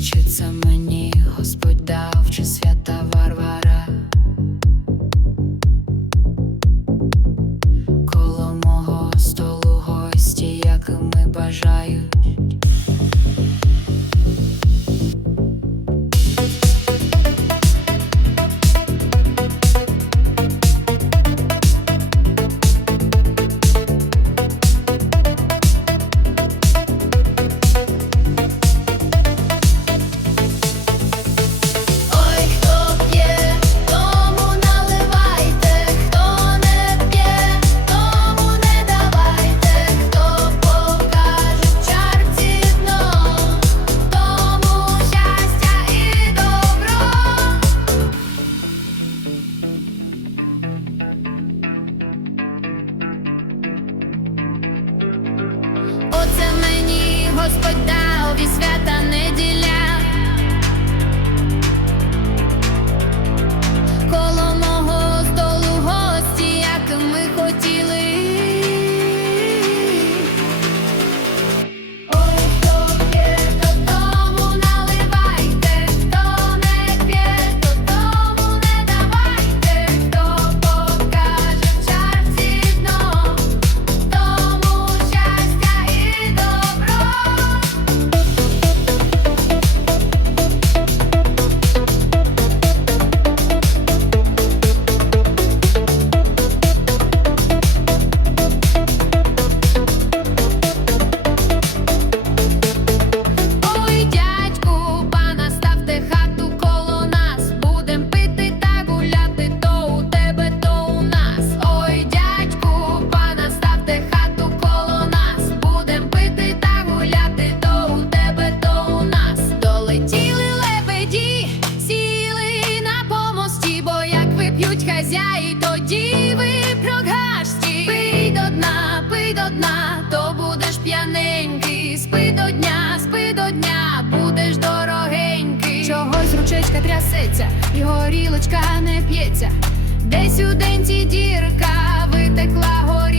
чи мені Господь дав, свята Варвара? Коло мого столу гості, як ми Ой, Оце мені Господь дав і свята неділя. Хазяї, тоді ви прогашті. Пий до дна, пий до дна, то будеш п'яненький. Спи до дня, спи до дня, будеш дорогенький. Чогось ручечка трясеться, і горілочка не п'ється. Десь у денці дірка витекла горілка.